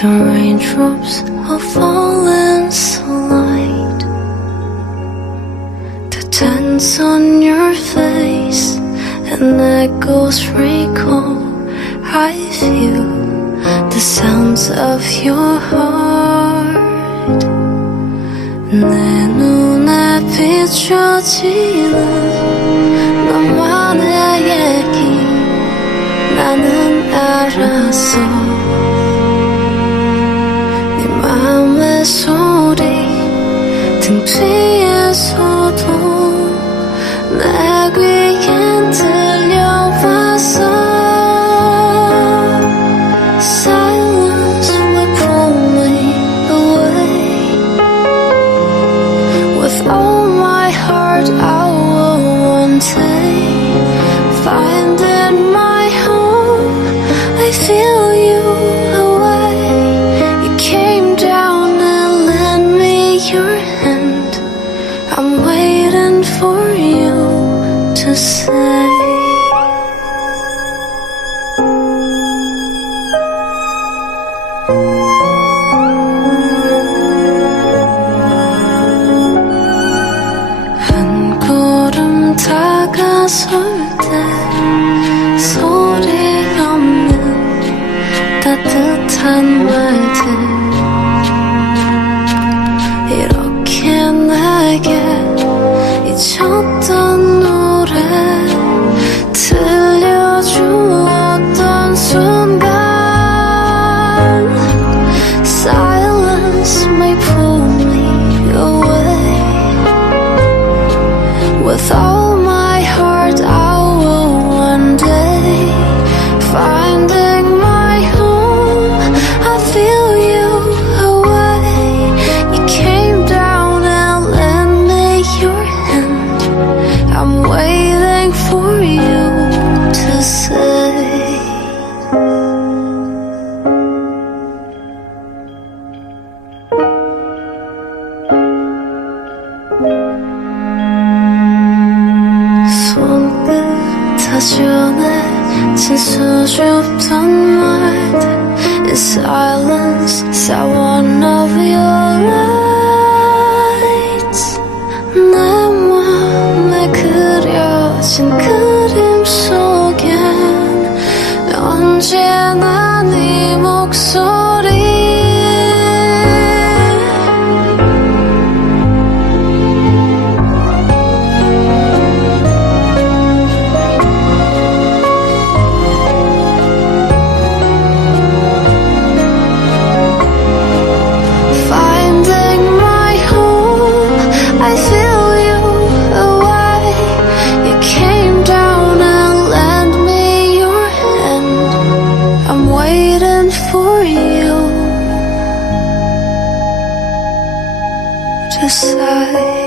The raindrops are falling so light. The dance on your face and echoes recall. I feel the sounds of your heart. 내 눈에 비춰지는 너만의 얘기 나는 알았어. 네 맘의 소리 등 뒤에서도 내 귀엔 들려왔어. Silence will pull me away. With all my heart I will one day find in my home. I feel you away. You came down and lent me your hand. I'm waiting for you to say. 한 걸음 다가설 때 소리 없는 따뜻한 말들 이렇게 내게 잊혔던 노래 들려주었던 순간. Silence may pull me away. With all my heart I will one day finding my home. I feel you away. You came down and lent me your hand. I'm waiting for you to say. 손끝 다 전해진 수줍던 말들. In silence saw one of your lights. 내 맘에 그려진 그림 속엔 언제나 네 목소리. I feel you away. You came down and lent me your hand. I'm waiting for you to say.